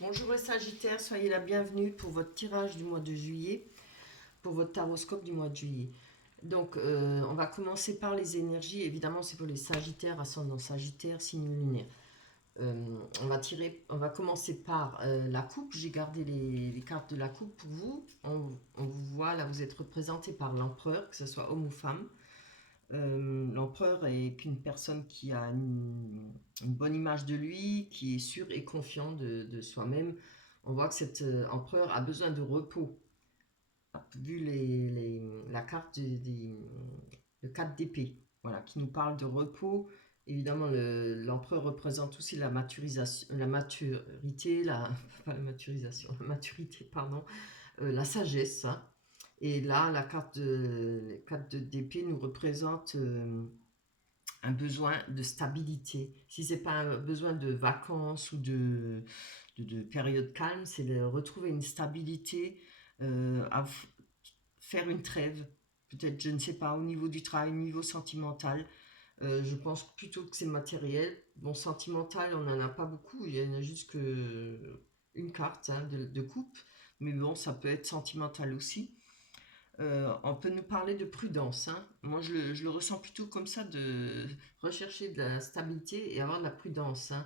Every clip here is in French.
Bonjour les Sagittaires, soyez la bienvenue pour votre tirage du mois de juillet, pour votre taroscope du mois de juillet. Donc, on va commencer par les énergies. Évidemment, c'est pour les Sagittaires, ascendant Sagittaire, signe lunaire. On va commencer par la coupe. J'ai gardé les cartes de la coupe pour vous. On vous voit, là, vous êtes représenté par l'empereur, que ce soit homme ou femme. L'empereur est une personne qui a une bonne image de lui, qui est sûr et confiant de soi-même. On voit que cet empereur a besoin de repos. Vu la carte le 4 d'épée, voilà, qui nous parle de repos. Évidemment, l'empereur représente aussi la maturisation, la maturité, pas la maturisation, la maturité, pardon, la sagesse, hein. Et là, la carte d'épée nous représente un besoin de stabilité. Si c'est pas un besoin de vacances ou de période calme, c'est de retrouver une stabilité, à faire une trêve. Peut-être, je ne sais pas, au niveau du travail, au niveau sentimental. Je pense plutôt que c'est matériel. Bon, sentimental, on n'en a pas beaucoup. Il y en a juste que une carte, hein, de coupe. Mais bon, ça peut être sentimental aussi. On peut nous parler de prudence, hein. Moi, je le ressens plutôt comme ça, de rechercher de la stabilité et avoir de la prudence, hein,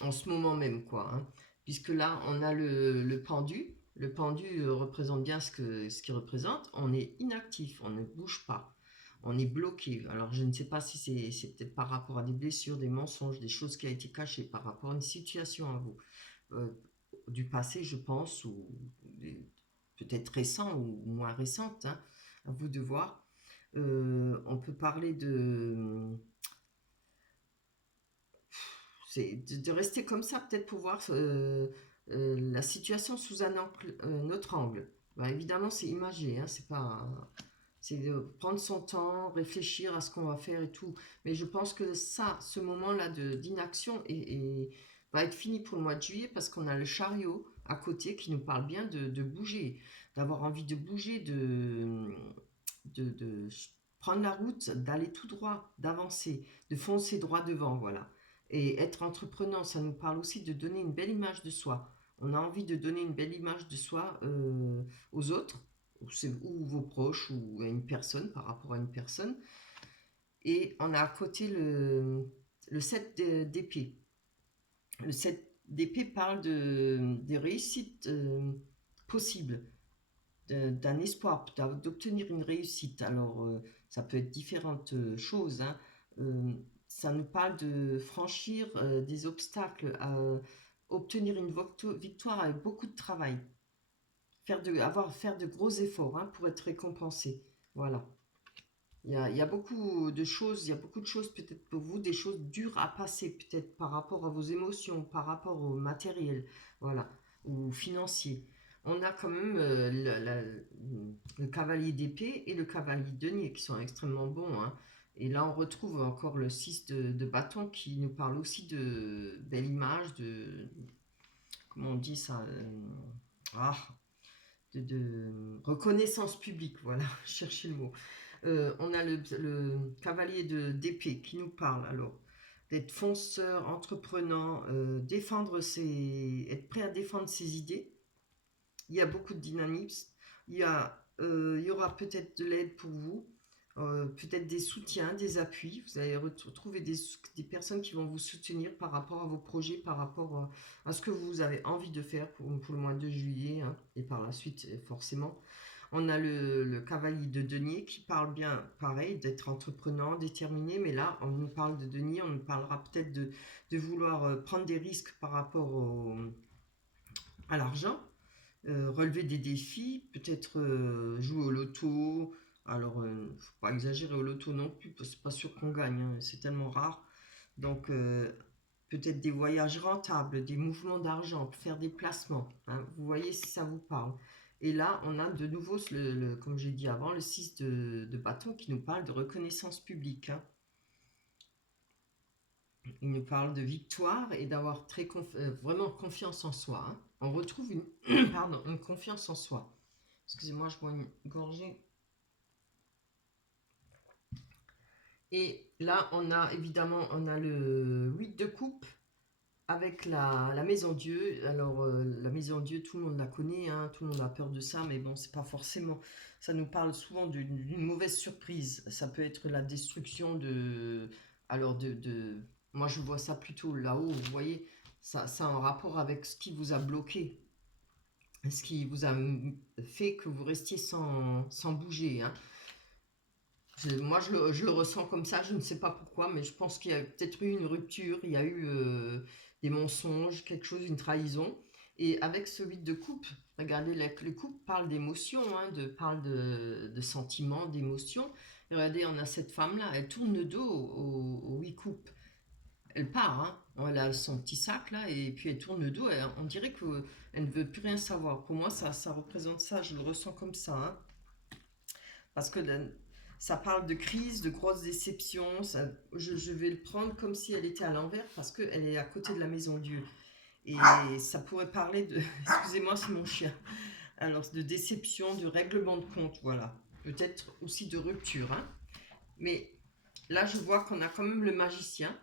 en ce moment même, quoi, hein. Puisque là, on a le pendu. Le pendu représente bien ce qu'il représente. On est inactif, on ne bouge pas. On est bloqué. Alors, je ne sais pas si c'est peut-être par rapport à des blessures, des mensonges, des choses qui ont été cachées, par rapport à une situation à vous, euh, du passé, je pense, ou peut-être récent ou moins récente, hein, à vous de voir. On peut parler de rester comme ça, peut-être pour voir la situation sous un autre angle. Bah, évidemment, c'est imagé, hein, c'est de prendre son temps, réfléchir à ce qu'on va faire et tout. Mais je pense que ça, ce moment-là d'inaction va être fini pour le mois de juillet, parce qu'on a le chariot à côté qui nous parle bien de bouger, d'avoir envie de bouger, de prendre la route, d'aller tout droit, d'avancer, de foncer droit devant, voilà. Et être entreprenant, ça nous parle aussi de donner une belle image de soi. On a envie de donner une belle image de soi aux autres, ou vos proches, ou à une personne, par rapport à une personne. Et on a à côté le 7 d'épée. Le 7 d'épée parle des réussites possibles, d'un espoir, d'obtenir une réussite. Alors, ça peut être différentes choses, hein. Euh, Ça nous parle de franchir des obstacles, à obtenir une victoire avec beaucoup de travail, faire de gros efforts, hein, pour être récompensé. Voilà. Il y a beaucoup de choses, il y a beaucoup de choses peut-être pour vous, des choses dures à passer peut-être par rapport à vos émotions, par rapport au matériel, voilà, ou financier. On a quand même le cavalier d'épée et le cavalier de denier qui sont extrêmement bons, hein. Et là, on retrouve encore le 6 de bâton qui nous parle aussi de belle image, comment on dit ça, ah, de reconnaissance publique, voilà, cherchez le mot. On a le cavalier d'épée qui nous parle alors d'être fonceur, entreprenant, être prêt à défendre ses idées. Il y a beaucoup de dynamisme. Il y aura peut-être de l'aide pour vous, peut-être des soutiens, des appuis. Vous allez retrouver des personnes qui vont vous soutenir par rapport à vos projets, par rapport à ce que vous avez envie de faire pour le mois de juillet, hein, et par la suite, forcément. On a le cavalier de denier qui parle bien, pareil, d'être entreprenant, déterminé, mais là, on nous parle de denier, on nous parlera peut-être de vouloir prendre des risques par rapport à l'argent, relever des défis, peut-être jouer au loto. Alors, faut pas exagérer au loto non plus, parce que c'est pas sûr qu'on gagne, hein, c'est tellement rare. Donc, peut-être des voyages rentables, des mouvements d'argent, faire des placements, hein. Vous voyez si ça vous parle. Et là, on a de nouveau, comme j'ai dit avant, le 6 de bâton qui nous parle de reconnaissance publique, hein. Il nous parle de victoire et d'avoir vraiment confiance en soi, hein. On retrouve pardon, une confiance en soi. Excusez-moi, je bois une gorgée. Et là, on a évidemment, on a le 8 de coupe avec la maison Dieu, alors la maison Dieu, tout le monde la connaît, hein, tout le monde a peur de ça, mais bon, c'est pas forcément, ça nous parle souvent d'une mauvaise surprise. Ça peut être la destruction alors moi je vois ça plutôt là-haut, vous voyez, ça a un rapport avec ce qui vous a bloqué, ce qui vous a fait que vous restiez sans bouger, hein. Moi, je le ressens comme ça, je ne sais pas pourquoi, mais je pense qu'il y a peut-être eu une rupture, il y a eu des mensonges, quelque chose, une trahison. Et avec ce 8 de coupe, regardez, le coupe parle d'émotion, hein, parle de sentiments, d'émotions. Et regardez, on a cette femme-là, elle tourne le dos au 8 coupe. Elle part, hein, elle a son petit sac là, et puis elle tourne le dos, on dirait qu'elle ne veut plus rien savoir. Pour moi, ça représente ça, je le ressens comme ça, hein. Parce que ça parle de crise, de grosses déceptions. Je vais le prendre comme si elle était à l'envers parce qu'elle est à côté de la maison Dieu. Et ça pourrait parler de... Excusez-moi, c'est mon chien. Alors, de déception, de règlement de compte, voilà. Peut-être aussi de rupture, hein. Mais là, je vois qu'on a quand même le magicien.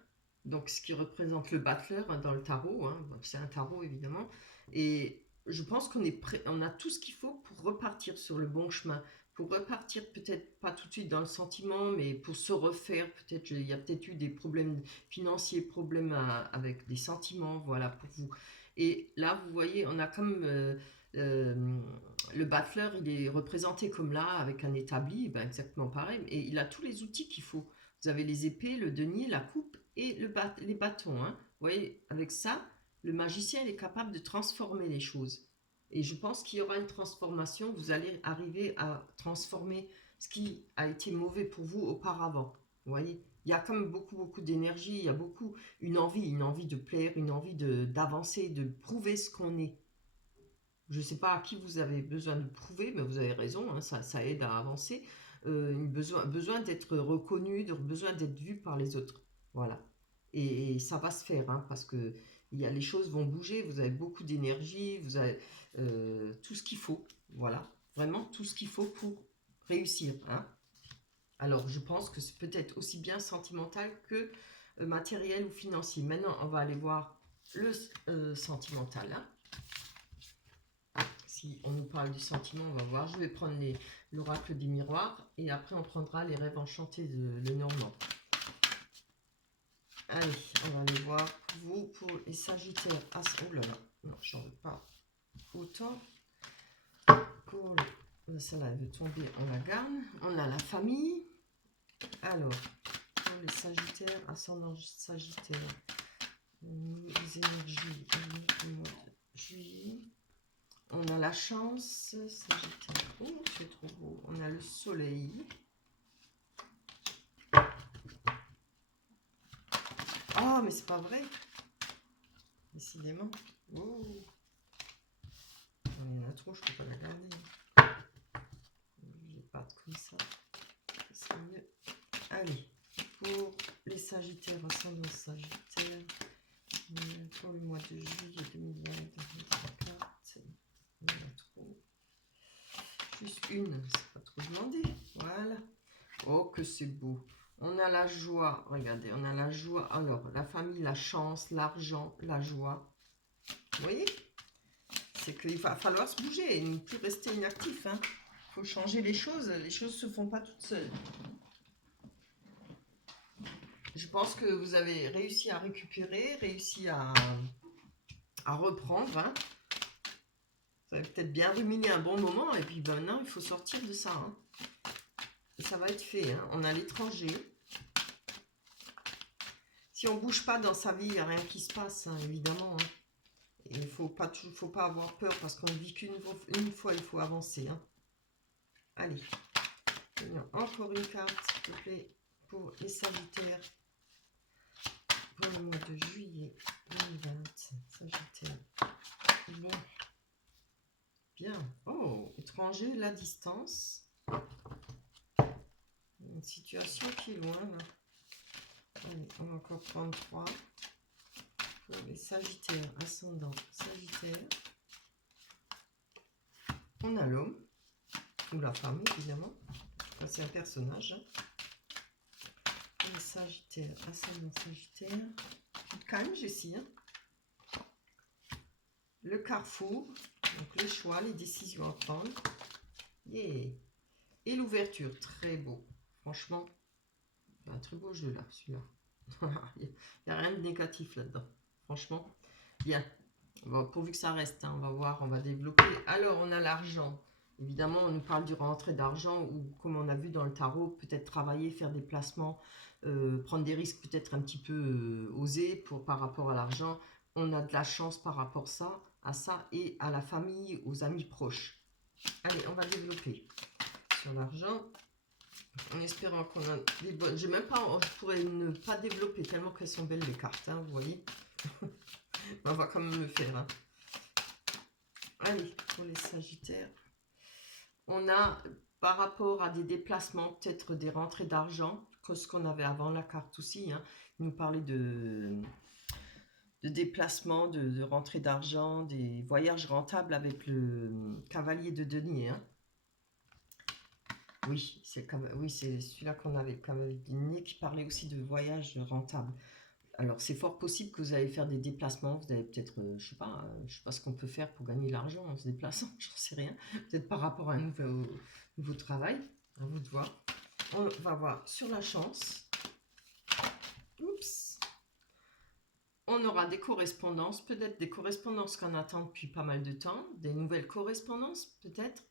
Donc, ce qui représente le battleur, hein, dans le tarot, hein. C'est un tarot, évidemment. Et je pense qu'on est prêt, on a tout ce qu'il faut pour repartir sur le bon chemin, pour repartir peut-être pas tout de suite dans le sentiment, mais pour se refaire. Peut-être il y a peut-être eu des problèmes financiers, problèmes avec des sentiments, voilà, pour vous. Et là, vous voyez, on a comme euh, le battleur, il est représenté comme là, avec un établi, ben exactement pareil, et il a tous les outils qu'il faut. Vous avez les épées, le denier, la coupe et les bâtons, hein. Vous voyez, avec ça, le magicien il est capable de transformer les choses. Et je pense qu'il y aura une transformation. Vous allez arriver à transformer ce qui a été mauvais pour vous auparavant. Vous voyez, il y a comme beaucoup d'énergie, il y a beaucoup une envie de plaire, une envie d'avancer, de prouver ce qu'on est. Je ne sais pas à qui vous avez besoin de prouver, mais vous avez raison, hein, ça aide à avancer. Besoin d'être reconnu, besoin d'être vu par les autres. Voilà. Et ça va se faire, hein, parce que les choses vont bouger, vous avez beaucoup d'énergie, vous avez tout ce qu'il faut. Voilà. Vraiment tout ce qu'il faut pour réussir, hein. Alors, je pense que c'est peut-être aussi bien sentimental que matériel ou financier. Maintenant, on va aller voir le sentimental, hein. Si on nous parle du sentiment, on va voir. Je vais prendre l'oracle du miroir et après on prendra les rêves enchantés de Lenormand. Allez, on va aller voir pour vous, pour les Sagittaires. Ah, oh là là, non, j'en veux pas autant. Pour celle-là, elle veut tomber, on la garde. On a la famille. Alors, pour les Sagittaires, ascendant Sagittaire, les énergies du mois de juillet. On a la chance, Sagittaire. Oh, c'est trop beau. On a le soleil. Ah, mais c'est pas vrai. Décidément. Oh. Il y en a trop, je peux pas la garder. Je vais pas comme ça. C'est mieux. Allez, pour les Sagittaires, ascendant Sagittaire, pour le mois de juillet 2024, il y en a trop. Juste une, c'est pas trop demandé. Voilà. Oh, que c'est beau. On a la joie, regardez, on a la joie. Alors, la famille, la chance, l'argent, la joie. Vous voyez? C'est qu'il va falloir se bouger et ne plus rester inactif, hein. Il faut changer les choses ne se font pas toutes seules. Je pense que vous avez réussi à récupérer, réussi à reprendre, hein. Vous avez peut-être bien ruminé un bon moment et puis maintenant il faut sortir de ça, hein. Et ça va être fait, hein. On a l'étranger. Si on ne bouge pas dans sa vie, il n'y a rien qui se passe, hein, évidemment, hein. Il ne faut pas avoir peur parce qu'on ne vit qu'une fois, il faut avancer, hein. Allez, encore une carte, s'il te plaît, pour les Sagittaires. Pour le mois de juillet 2020, Sagittaire. Bon. Bien. Oh, étranger, la distance. Une situation qui est loin, là. Allez, on va encore prendre 3. Pour les Sagittaires, ascendant Sagittaire. On a l'homme, ou la femme, évidemment. Enfin, c'est un personnage, hein. Pour les Sagittaires, ascendant Sagittaire. Calme, Jessie, hein. le carrefour, donc le choix, les décisions à prendre. Yeah. Et l'ouverture, très beau. Franchement, c'est un très beau jeu là, celui-là. Il n'y a rien de négatif là-dedans. Franchement, bien. Bon, pourvu que ça reste, hein, on va voir, on va développer. Alors, on a l'argent. Évidemment, on nous parle du rentrée d'argent ou, comme on a vu dans le tarot, peut-être travailler, faire des placements, prendre des risques peut-être un petit peu osés par rapport à l'argent. On a de la chance par rapport à ça et à la famille, aux amis proches. Allez, on va développer sur l'argent. En espérant qu'on a des bonnes... J'ai même pas... Je pourrais ne pas développer tellement qu'elles sont belles les cartes, hein, vous voyez. On va quand même le faire. Hein. Allez, pour les Sagittaires. On a, par rapport à des déplacements, peut-être des rentrées d'argent, que ce qu'on avait avant la carte aussi. Hein. Il nous parlait de déplacements, de rentrées d'argent, des voyages rentables avec le cavalier de denier. Hein. Oui, c'est celui-là qu'on avait, le cavalier de denier, qui parlait aussi de voyages rentables. Alors, c'est fort possible que vous allez faire des déplacements. Vous allez peut-être, je sais pas ce qu'on peut faire pour gagner l'argent en se déplaçant, j'en sais rien. Peut-être par rapport à un nouveau travail. À vous de voir. On va voir sur la chance. Oups. On aura des correspondances, peut-être des correspondances qu'on attend depuis pas mal de temps. Des nouvelles correspondances, peut-être.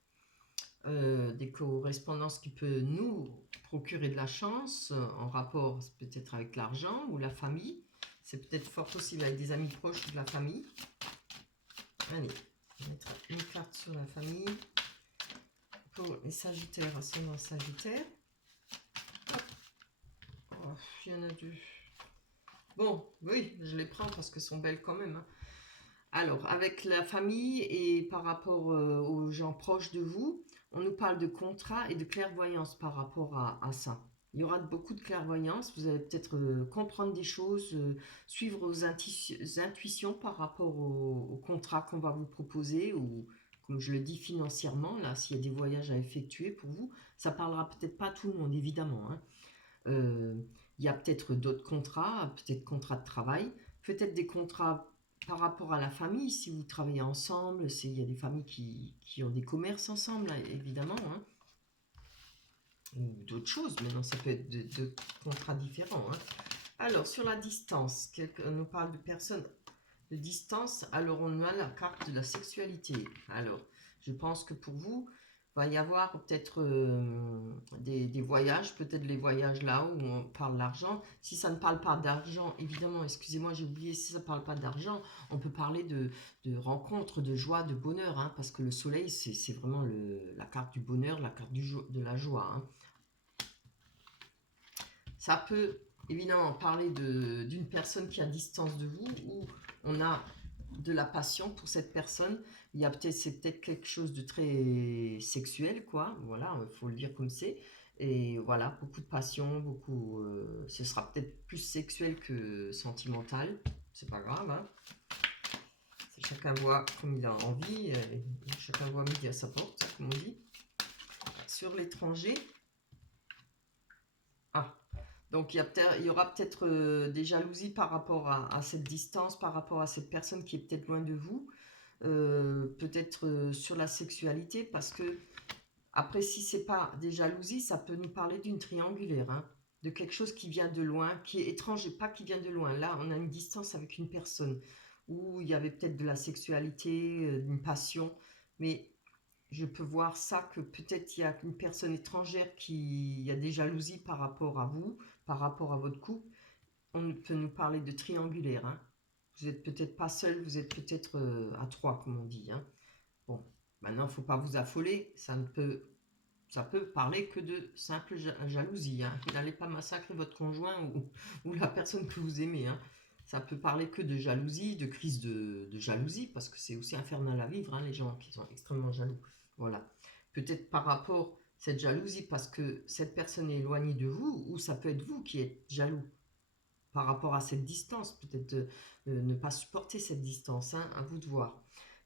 Des correspondances qui peuvent nous procurer de la chance en rapport peut-être avec l'argent ou la famille. C'est peut-être fort possible avec des amis proches ou de la famille. Allez, on mettra une carte sur la famille. Pour les Sagittaires, ascendant Sagittaire. Oh, il y en a deux. Bon, oui, je les prends parce qu'elles sont belles quand même. Hein. Alors, avec la famille et par rapport aux gens proches de vous, on nous parle de contrat et de clairvoyance par rapport à ça. Il y aura beaucoup de clairvoyance, vous allez peut-être comprendre des choses, suivre vos intuitions par rapport au contrat qu'on va vous proposer ou, comme je le dis, financièrement, là, s'il y a des voyages à effectuer pour vous. Ça parlera peut-être pas à tout le monde, évidemment. Hein. Il y a peut-être d'autres contrats, peut-être contrats de travail, peut-être des contrats par rapport à la famille, si vous travaillez ensemble, il y a des familles qui ont des commerces ensemble, évidemment, hein, ou d'autres choses, maintenant ça peut être de contrats différents. Hein. Alors, sur la distance, on nous parle de personnes de distance, alors on a la carte de la sexualité. Alors, je pense que pour vous, va y avoir peut-être des voyages, peut-être les voyages là où on parle d'argent. Si ça ne parle pas d'argent, évidemment, excusez-moi, j'ai oublié, si ça ne parle pas d'argent, on peut parler de rencontres, de joie, de bonheur, hein, parce que le soleil, c'est vraiment la carte du bonheur, la carte de la joie. Hein. Ça peut évidemment parler d'une personne qui est à distance de vous, ou on a de la passion pour cette personne. C'est peut-être quelque chose de très sexuel, quoi. Voilà, il faut le dire comme c'est. Et voilà, beaucoup de passion, ce sera peut-être plus sexuel que sentimental. C'est pas grave, hein. Chacun voit comme il a envie, chacun voit midi à sa porte, comme on dit. Sur l'étranger. Ah, donc il y aura peut-être des jalousies par rapport à cette distance, par rapport à cette personne qui est peut-être loin de vous. Peut-être sur la sexualité, parce que après, si c'est pas des jalousies, ça peut nous parler d'une triangulaire, hein, de quelque chose qui vient de loin, qui est étranger, pas qui vient de loin. Là, on a une distance avec une personne où il y avait peut-être de la sexualité, d'une passion, mais je peux voir ça que peut-être il y a une personne étrangère il y a des jalousies par rapport à vous, par rapport à votre couple. On peut nous parler de triangulaire, hein. Vous n'êtes peut-être pas seul, vous êtes peut-être à trois, comme on dit. Hein. Bon, maintenant, il ne faut pas vous affoler. Ça peut parler que de simple jalousie. Hein. N'allez pas massacrer votre conjoint ou la personne que vous aimez. Hein. Ça peut parler que de jalousie, de crise de jalousie, parce que c'est aussi infernal à vivre, hein, les gens qui sont extrêmement jaloux. Voilà. Peut-être par rapport à cette jalousie, parce que cette personne est éloignée de vous, ou ça peut être vous qui êtes jaloux par rapport à cette distance, peut-être ne pas supporter cette distance, hein, à vous de voir.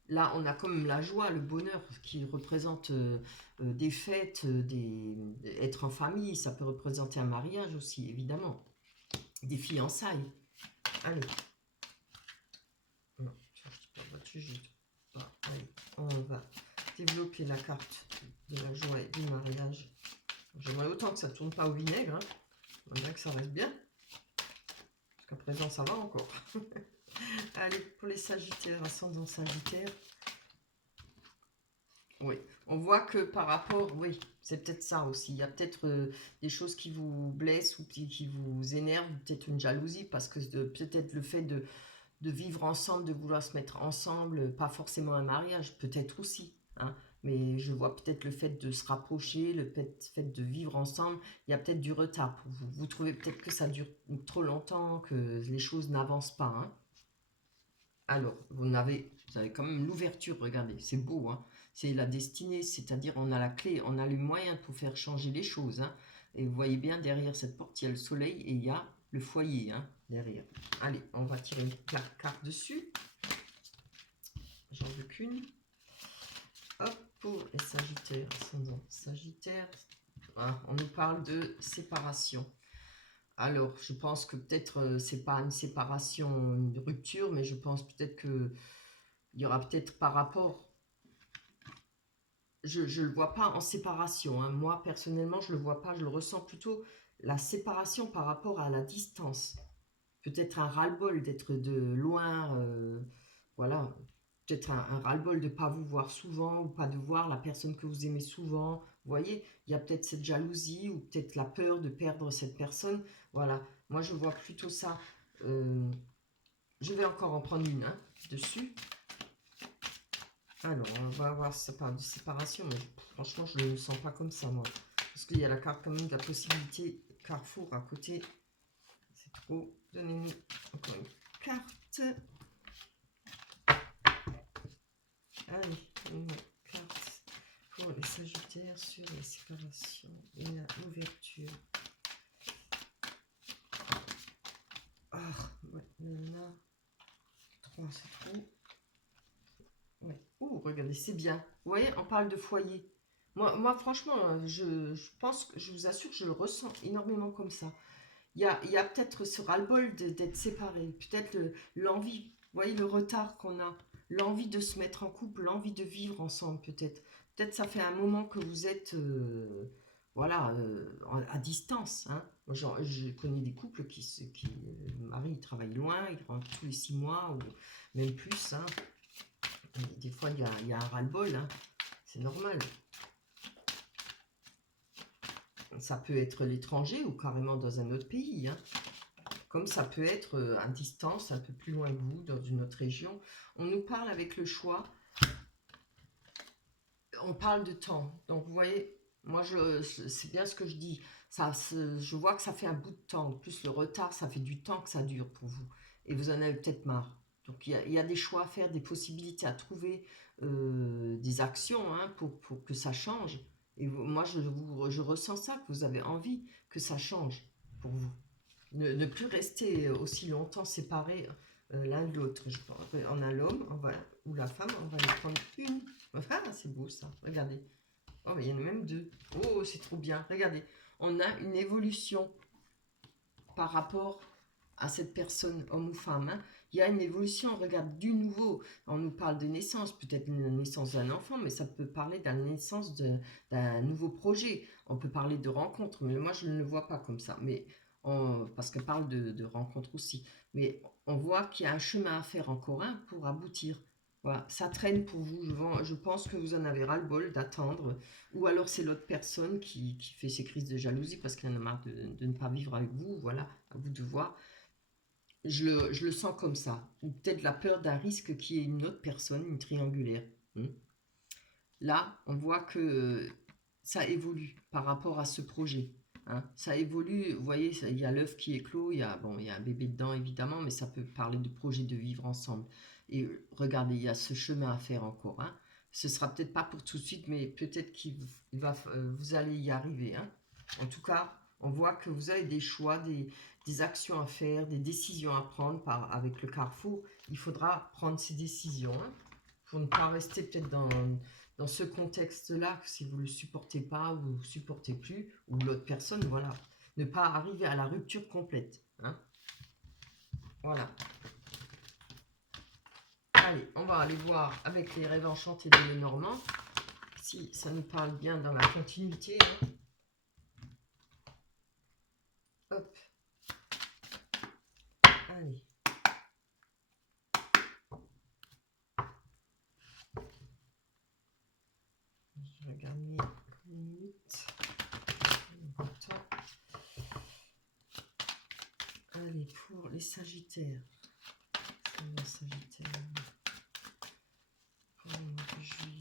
Là, on a comme la joie, le bonheur qui représente des fêtes, être en famille, ça peut représenter un mariage aussi, évidemment. Des fiançailles. Allez. Non, je dis pas, on va développer la carte de la joie et du mariage. J'aimerais autant que ça ne tourne pas au vinaigre. Hein. J'aimerais que ça reste bien. Jusqu'à présent, ça va encore. Allez, pour les Sagittaires, ascendant Sagittaire. Oui, on voit que par rapport, oui, c'est peut-être ça aussi. Il y a peut-être des choses qui vous blessent ou qui vous énervent, peut-être une jalousie, parce que peut-être le fait de vivre ensemble, de vouloir se mettre ensemble, pas forcément un mariage, peut-être aussi. Hein, mais je vois peut-être le fait de se rapprocher, le fait de vivre ensemble, il y a peut-être du retard pour vous. Vous trouvez peut-être que ça dure trop longtemps, que les choses n'avancent pas. Hein. Alors, vous avez quand même l'ouverture, regardez, c'est beau, hein. C'est la destinée, c'est-à-dire on a la clé, on a les moyens pour faire changer les choses. Hein. Et vous voyez bien, derrière cette porte, il y a le soleil et il y a le foyer, hein, derrière. Allez, on va tirer une carte dessus. J'en veux qu'une. Hop, pour les Sagittaires, ascendant Sagittaire. Ah, on nous parle de séparation. Alors, je pense que peut-être c'est pas une séparation, une rupture, mais je pense peut-être que il y aura peut-être par rapport. Je ne le vois pas en séparation. Hein. Moi, personnellement, je ne le vois pas. Je le ressens plutôt la séparation par rapport à la distance. Peut-être un ras-le-bol d'être de loin. Voilà. Peut-être un ras-le-bol de ne pas vous voir souvent ou pas de voir la personne que vous aimez souvent. Vous voyez, il y a peut-être cette jalousie ou peut-être la peur de perdre cette personne. Voilà. Moi, je vois plutôt ça. Je vais encore en prendre une dessus. Alors, on va voir si ça parle de séparation, mais franchement, je ne le sens pas comme ça, moi. Parce qu'il y a la carte quand même de la possibilité Carrefour à côté. C'est trop. Donnez-nous encore une carte. Allez, une carte pour les Sagittaires sur la séparation et l'ouverture. Ah, ouais, il y en a 3, c'est trop. Ouais. Oh, regardez, c'est bien. Vous voyez, on parle de foyer. Moi franchement, je pense que je vous assure, je le ressens énormément comme ça. Il y a peut-être ce ras-le-bol d'être séparés, peut-être l'envie, vous voyez le retard qu'on a, l'envie de se mettre en couple, l'envie de vivre ensemble peut-être. Peut-être ça fait un moment que vous êtes voilà, à distance. Hein. Moi, je connais des couples le mari il travaille loin, il rentre tous les 6 mois ou même plus. Hein. Et des fois, il y a un ras-le-bol, hein. C'est normal. Ça peut être l'étranger ou carrément dans un autre pays. Hein. Comme ça peut être à distance, un peu plus loin que vous, dans une autre région. On nous parle avec le choix. On parle de temps. Donc, vous voyez, moi, c'est bien ce que je dis. Je vois que ça fait un bout de temps. En plus, le retard, ça fait du temps que ça dure pour vous. Et vous en avez peut-être marre. Donc, il y a des choix à faire, des possibilités à trouver, des actions pour que ça change. Et moi, je ressens ça, que vous avez envie que ça change pour vous. Ne plus rester aussi longtemps séparés l'un de l'autre. On a l'homme ou la femme, on va les prendre une. Ah, c'est beau ça, regardez. Oh, mais il y en a même deux. Oh, c'est trop bien, regardez. On a une évolution par rapport à cette personne, homme ou femme. Hein. Il y a une évolution, on regarde du nouveau. On nous parle de naissance, peut-être la naissance d'un enfant, mais ça peut parler de la naissance d'un nouveau projet. On peut parler de rencontre, mais moi je ne le vois pas comme ça. Mais parce qu'elle parle de rencontre aussi. Mais on voit qu'il y a un chemin à faire encore pour aboutir. Voilà, ça traîne pour vous. Je pense que vous en avez ras-le-bol d'attendre. Ou alors c'est l'autre personne qui fait ses crises de jalousie parce qu'elle en a marre de ne pas vivre avec vous. Voilà, à vous de voir. Je le sens comme ça. Ou peut-être la peur d'un risque qui est une autre personne, une triangulaire. Là, on voit que ça évolue par rapport à ce projet. Hein. Ça évolue, vous voyez, il y a l'œuf qui éclot, il y a un bébé dedans évidemment, mais ça peut parler de projet de vivre ensemble. Et regardez, il y a ce chemin à faire encore. Hein. Ce sera peut-être pas pour tout de suite, mais peut-être vous allez y arriver. Hein. En tout cas, on voit que vous avez des choix, des actions à faire, des décisions à prendre avec le Carrefour. Il faudra prendre ces décisions pour ne pas rester peut-être dans ce contexte-là, si vous ne le supportez pas ou vous ne supportez plus, ou l'autre personne, voilà. Ne pas arriver à la rupture complète. Hein. Voilà. Allez, on va aller voir avec les rêves enchantés de Lenormand, si ça nous parle bien dans la continuité. Hein. Hop. Allez. Je regarde mes minutes. Allez, pour les Sagittaires. Sagittaire. Pour le mois de juillet,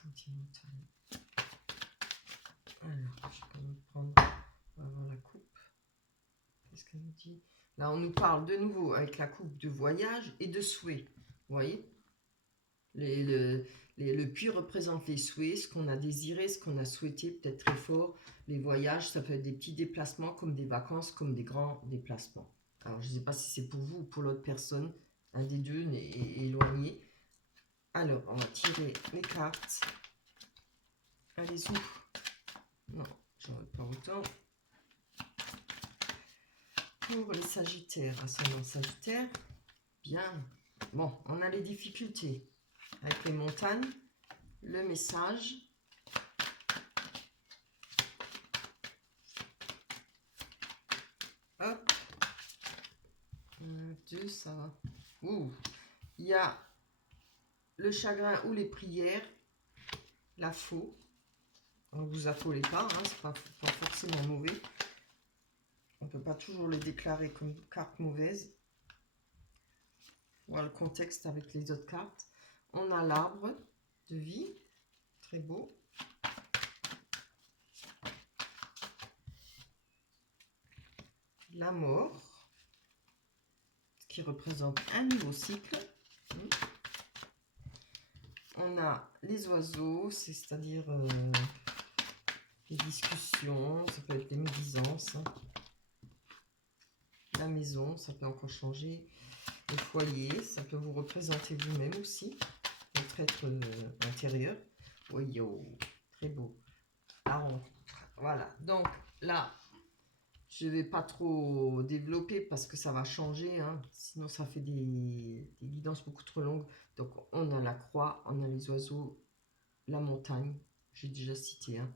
sentimental. Alors, je peux me prendre. On va voir la coupe. Qu'est-ce qu'elle nous dit? Là, on nous parle de nouveau avec la coupe de voyage et de souhait. Vous voyez? Le puits représente les souhaits, ce qu'on a désiré, ce qu'on a souhaité, peut-être très fort. Les voyages, ça peut être des petits déplacements, comme des vacances, comme des grands déplacements. Alors, je ne sais pas si c'est pour vous ou pour l'autre personne. Un des deux est éloigné. Alors, on va tirer les cartes. Allez-y. Non, j'en veux pas autant. Pour les Sagittaires, ascendant Sagittaire. Bien. Bon, on a les difficultés. Avec les montagnes, le message. Hop. 1, 2, ça va. Ouh. Il y a le chagrin ou les prières, la faux. Ne vous affolez pas, hein, c'est pas forcément mauvais. On ne peut pas toujours les déclarer comme carte mauvaise. Voilà le contexte avec les autres cartes. On a l'arbre de vie, très beau. La mort, qui représente un nouveau cycle. On a les oiseaux, c'est-à-dire les discussions, ça peut être les médisances. Hein. La maison, ça peut encore changer. Le foyer, ça peut vous représenter vous-même aussi. Votre être intérieur. Oui, oh, très beau. La rencontre. Voilà, donc là, je ne vais pas trop développer parce que ça va changer. Hein. Sinon, ça fait des guidances beaucoup trop longues. Donc, on a la croix, on a les oiseaux, la montagne, j'ai déjà cité. Hein.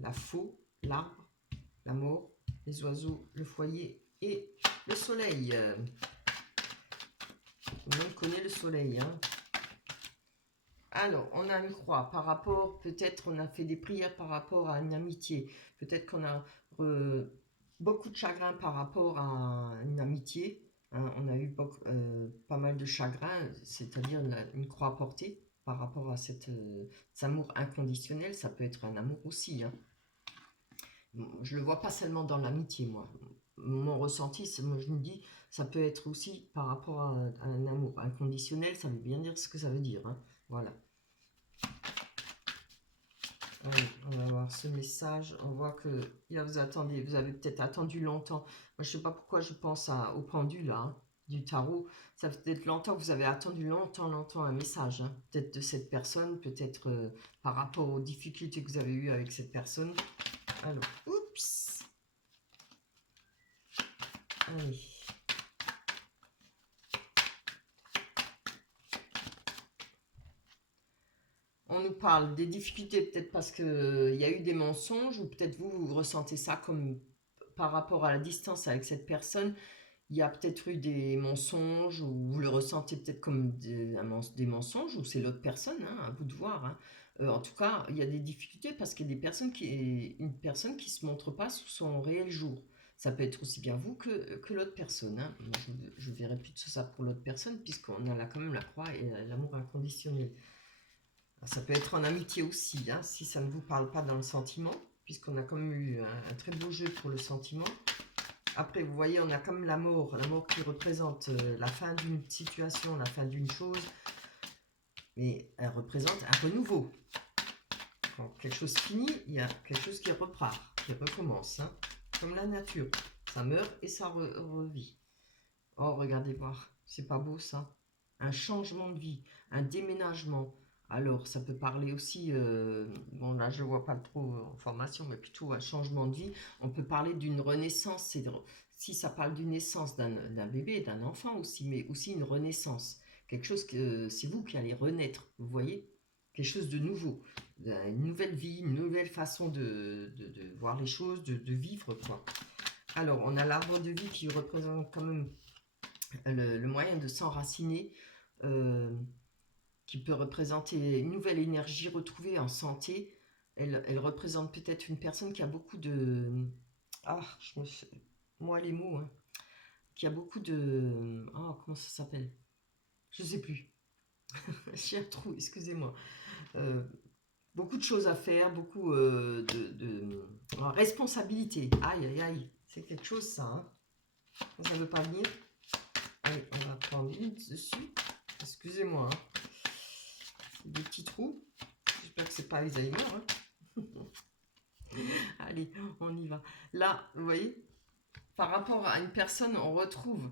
La faux, l'arbre, la mort, les oiseaux, le foyer et le soleil. On connaît le soleil. Hein. Alors, on a une croix par rapport, peut-être on a fait des prières par rapport à une amitié. Peut-être qu'on a beaucoup de chagrin par rapport à une amitié. Hein. On a eu pas mal de chagrin, c'est-à-dire une croix portée par rapport à cet amour inconditionnel. Ça peut être un amour aussi. Hein. Je ne le vois pas seulement dans l'amitié, moi. Mon ressenti, moi je me dis, ça peut être aussi par rapport à un amour inconditionnel. Ça veut bien dire ce que ça veut dire. Hein. Voilà. Allez, on va voir ce message. On voit que là, vous avez peut-être attendu longtemps. Moi, je ne sais pas pourquoi je pense au pendule là, hein, du tarot. Ça fait peut-être longtemps que vous avez attendu longtemps un message. Hein. Peut-être de cette personne, peut-être par rapport aux difficultés que vous avez eues avec cette personne. Alors, oups. Allez. On nous parle des difficultés, peut-être parce qu'il y a eu des mensonges, ou peut-être vous ressentez ça comme par rapport à la distance avec cette personne. Il y a peut-être eu des mensonges, ou vous le ressentez peut-être comme des mensonges, ou c'est l'autre personne, hein, à vous de voir. Hein. En tout cas, il y a des difficultés parce qu'il y a une personne qui ne se montre pas sous son réel jour. Ça peut être aussi bien vous que l'autre personne. Hein. Moi, je verrai plutôt ça pour l'autre personne, puisqu'on a là quand même la croix et l'amour inconditionnel. Ça peut être en amitié aussi, hein, si ça ne vous parle pas dans le sentiment, puisqu'on a quand même eu un très beau jeu pour le sentiment. Après, vous voyez, on a comme la mort qui représente la fin d'une situation, la fin d'une chose, mais elle représente un renouveau. Quand quelque chose finit, il y a quelque chose qui repart, qui recommence, hein, comme la nature. Ça meurt et ça revit. Oh, regardez voir, c'est pas beau ça. Un changement de vie, un déménagement. Alors, ça peut parler aussi, bon là je ne vois pas trop en formation, mais plutôt un changement de vie. On peut parler d'une renaissance, si ça parle d'une naissance d'un bébé, d'un enfant aussi, mais aussi une renaissance. quelque chose que c'est vous qui allez renaître, vous voyez, quelque chose de nouveau, une nouvelle vie, une nouvelle façon de voir les choses, de vivre, quoi. Alors, on a l'arbre de vie qui représente quand même le moyen de s'enraciner, qui peut représenter une nouvelle énergie retrouvée en santé. Elle représente peut-être une personne qui a beaucoup de... Ah, je me fais... Moi, les mots, hein. Qui a beaucoup de... Oh, comment ça s'appelle? Je sais plus. J'ai un trou, excusez-moi. Euh, beaucoup de choses à faire, beaucoup responsabilité. Aïe, aïe, aïe. C'est quelque chose, ça. Hein. Ça ne veut pas venir. Allez, on va prendre une dessus. Excusez-moi. Hein. Des petits trous. J'espère que c'est pas Alzheimer. Hein. Allez, on y va. Là, vous voyez, par rapport à une personne, on retrouve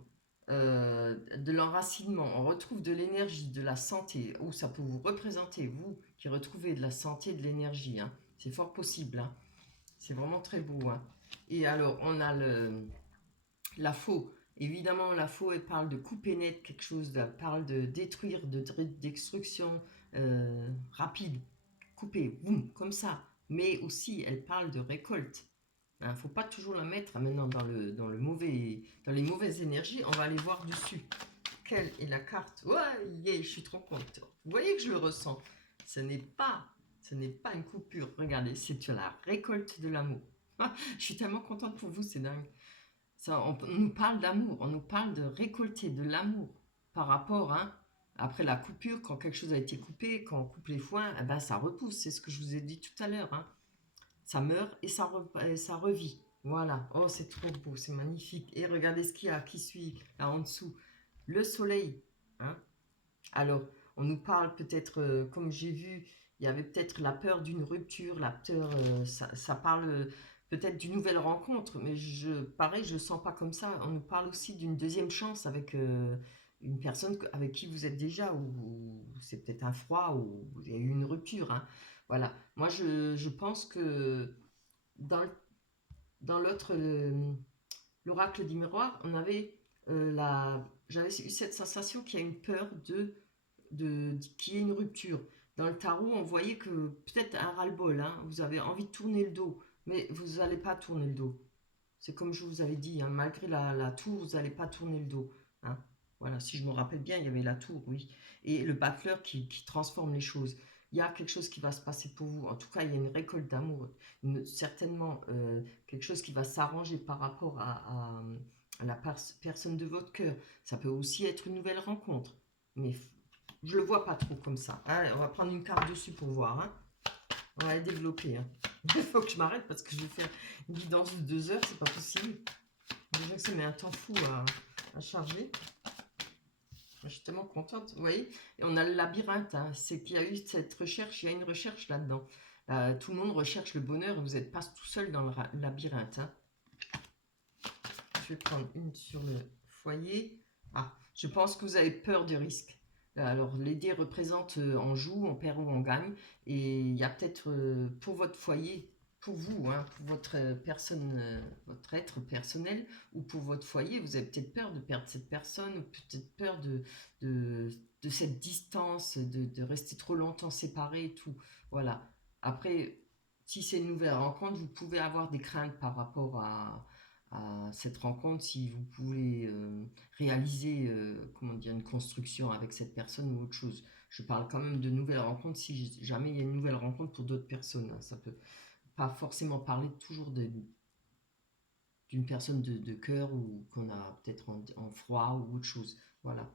de l'enracinement, on retrouve de l'énergie, de la santé, ou ça peut vous représenter, vous qui retrouvez de la santé, de l'énergie. Hein. C'est fort possible. Hein. C'est vraiment très beau. Hein. Et alors, on a la faux. Évidemment, la faux, elle parle de couper net quelque chose, elle parle de détruire, de destruction rapide, couper, boum, comme ça. Mais aussi, elle parle de récolte. Il ne faut pas toujours la mettre maintenant dans les mauvaises énergies. On va aller voir dessus. Quelle est la carte? Ouais, yeah, je suis trop contente. Vous voyez que je le ressens. Ce n'est pas une coupure. Regardez, c'est la récolte de l'amour. Je suis tellement contente pour vous, c'est dingue. Ça, on nous parle d'amour, on nous parle de récolter de l'amour par rapport, hein, après la coupure, quand quelque chose a été coupé, quand on coupe les foins, eh ben, ça repousse, c'est ce que je vous ai dit tout à l'heure. Hein. Ça meurt et ça revit. Voilà. Oh, c'est trop beau, c'est magnifique. Et regardez ce qu'il y a qui suit là en dessous. Le soleil. Hein. Alors, on nous parle peut-être, comme j'ai vu, il y avait peut-être la peur d'une rupture, la peur, ça parle peut-être d'une nouvelle rencontre, mais pareil, je ne sens pas comme ça. On nous parle aussi d'une deuxième chance avec une personne avec qui vous êtes déjà, ou c'est peut-être un froid, ou il y a eu une rupture. Hein. Voilà. Moi, je pense que dans, dans l'autre, l'oracle du miroir, j'avais eu cette sensation qu'il y a une peur qu'il y ait une rupture. Dans le tarot, on voyait que peut-être un ras-le-bol, hein, vous avez envie de tourner le dos, mais vous n'allez pas tourner le dos. C'est comme je vous avais dit, hein, malgré la tour, vous n'allez pas tourner le dos. Hein. Voilà, si je me rappelle bien, il y avait la tour, oui. Et le battleur qui transforme les choses. Il y a quelque chose qui va se passer pour vous. En tout cas, il y a une récolte d'amour. Certainement, quelque chose qui va s'arranger par rapport à la personne de votre cœur. Ça peut aussi être une nouvelle rencontre. Mais je le vois pas trop comme ça. Allez, on va prendre une carte dessus pour voir. Hein. On va la développer. Hein. Il faut que je m'arrête parce que je vais faire une guidance de 2 heures, c'est pas possible. Déjà que ça met un temps fou à charger. Je suis tellement contente. Vous voyez, et on a le labyrinthe. Hein. C'est qu'il y a eu cette recherche, il y a une recherche là-dedans. Tout le monde recherche le bonheur et vous n'êtes pas tout seul dans le labyrinthe. Hein. Je vais prendre une sur le foyer. Ah, je pense que vous avez peur du risque. Alors, les dés représentent on joue, on perd ou on gagne. Et il y a peut-être pour votre foyer, pour vous, hein, pour votre personne, votre être personnel, ou pour votre foyer, vous avez peut-être peur de perdre cette personne, ou peut-être peur de cette distance, de rester trop longtemps séparés et tout. Voilà. Après, si c'est une nouvelle rencontre, vous pouvez avoir des craintes par rapport à cette rencontre, si vous pouvez réaliser comment dire, une construction avec cette personne ou autre chose. Je parle quand même de nouvelles rencontres si jamais il y a une nouvelle rencontre pour d'autres personnes. Hein. Ça peut pas forcément parler toujours d'une personne de cœur ou qu'on a peut-être en froid ou autre chose. Voilà.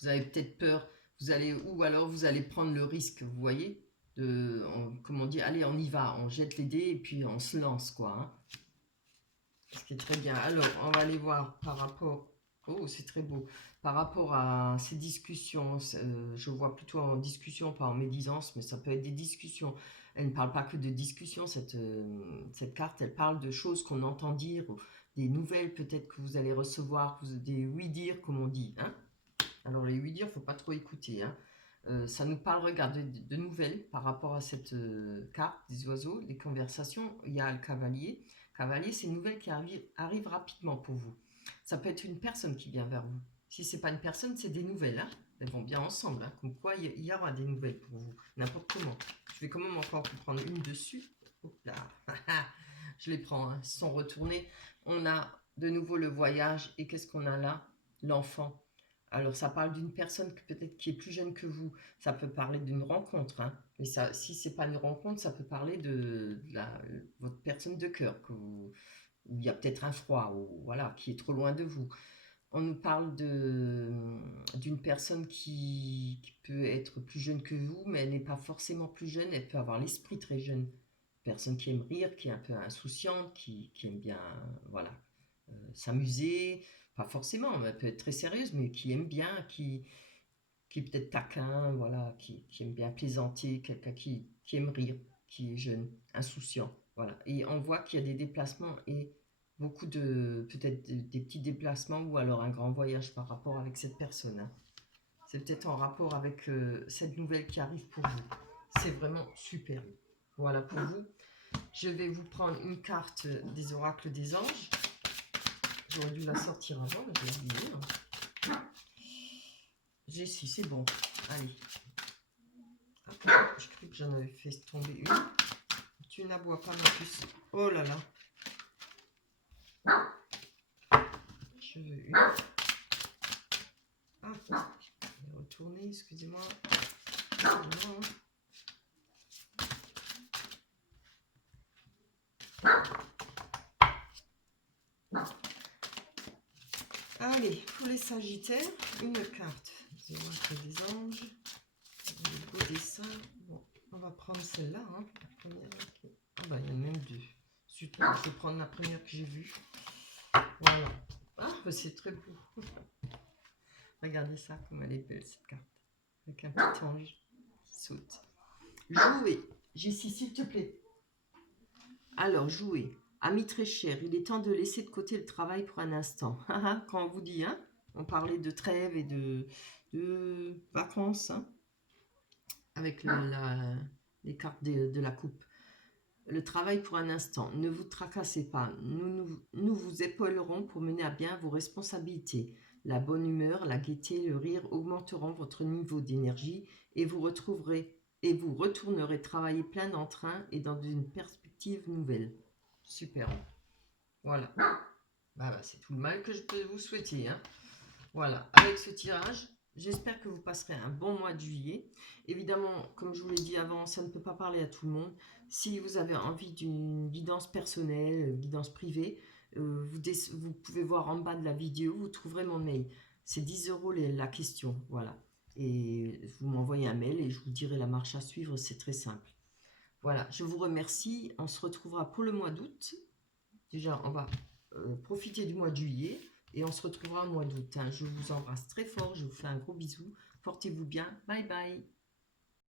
Vous avez peut-être peur, ou alors vous allez prendre le risque, vous voyez, comment dire, allez, on y va, on jette les dés et puis on se lance, quoi. Hein. Ce qui est très bien. Alors, on va aller voir par rapport... Oh, c'est très beau. Par rapport à ces discussions, je vois plutôt en discussion, pas en médisance, mais ça peut être des discussions. Elle ne parle pas que de discussion, cette carte. Elle parle de choses qu'on entend dire, des nouvelles peut-être que vous allez recevoir, des oui-dire, comme on dit. Hein. Alors, les oui-dire, il ne faut pas trop écouter. Hein. Ça nous parle, regardez, de nouvelles par rapport à cette carte des oiseaux, des conversations. Il y a le cavalier, c'est une nouvelle qui arrive rapidement pour vous. Ça peut être une personne qui vient vers vous. Si c'est pas une personne, c'est des nouvelles. Hein. Elles vont bien ensemble. Hein. Comme quoi, il y aura des nouvelles pour vous. N'importe comment. Je vais quand même encore vous prendre une dessus. Hop là. Je les prends. Hein. Ils sont retournés. On a de nouveau le voyage. Et qu'est-ce qu'on a là? L'enfant. Alors, ça parle d'une personne peut-être qui est plus jeune que vous. Ça peut parler d'une rencontre. Hein. Mais ça, si c'est pas une rencontre, ça peut parler de votre personne de cœur. Où il y a peut-être un froid. Ou voilà, qui est trop loin de vous. On nous parle d'une personne qui peut être plus jeune que vous, mais elle n'est pas forcément plus jeune, elle peut avoir l'esprit très jeune. Personne qui aime rire, qui est un peu insouciante, qui aime bien voilà, s'amuser, pas forcément, elle peut être très sérieuse, mais qui aime bien, qui est peut-être taquin, voilà, qui aime bien plaisanter, quelqu'un qui aime rire, qui est jeune, insouciant. Voilà. Et on voit qu'il y a des déplacements et beaucoup de, peut-être des petits déplacements ou alors un grand voyage par rapport avec cette personne. Hein. C'est peut-être en rapport avec cette nouvelle qui arrive pour vous. C'est vraiment super. Voilà pour vous. Je vais vous prendre une carte des oracles des anges. J'aurais dû la sortir avant, mais j'ai oublié. Hein. J'ai si, c'est bon. Allez. Je crois que j'en avais fait tomber une. Tu n'aboies pas non plus. Oh là là. Je veux une. Ah, je vais retourner, excusez-moi. Allez, pour les Sagittaires, une carte. Des oracles des anges. Le beau dessin. Bon, on va prendre celle-là. Hein, la première. Ah bah, il y en a même deux. Super, je vais prendre la première que j'ai vue. Voilà. Ah, bah, c'est très beau. Regardez ça, comme elle est belle cette carte. Avec un petit ange qui saute. Jouer. Jessie, s'il te plaît. Alors, jouer. Ami très cher, il est temps de laisser de côté le travail pour un instant. Quand on vous dit, hein, on parlait de trêve et de vacances, hein, avec les cartes de la coupe. Le travail pour un instant. Ne vous tracassez pas. Nous vous épaulerons pour mener à bien vos responsabilités. La bonne humeur, la gaieté, le rire augmenteront votre niveau d'énergie et vous retournerez travailler plein d'entrain et dans une perspective nouvelle. Super. Voilà. Bah, c'est tout le mal que je peux vous souhaiter. Hein. Voilà. Avec ce tirage, j'espère que vous passerez un bon mois de juillet. Évidemment, comme je vous l'ai dit avant, ça ne peut pas parler à tout le monde. Si vous avez envie d'une guidance personnelle, guidance privée, vous pouvez voir en bas de la vidéo, vous trouverez mon mail. C'est 10 € la question, voilà. Et vous m'envoyez un mail et je vous dirai la marche à suivre, c'est très simple. Voilà, je vous remercie. On se retrouvera pour le mois d'août. Déjà, on va profiter du mois de juillet et on se retrouvera au mois d'août. Hein. Je vous embrasse très fort, je vous fais un gros bisou. Portez-vous bien. Bye bye.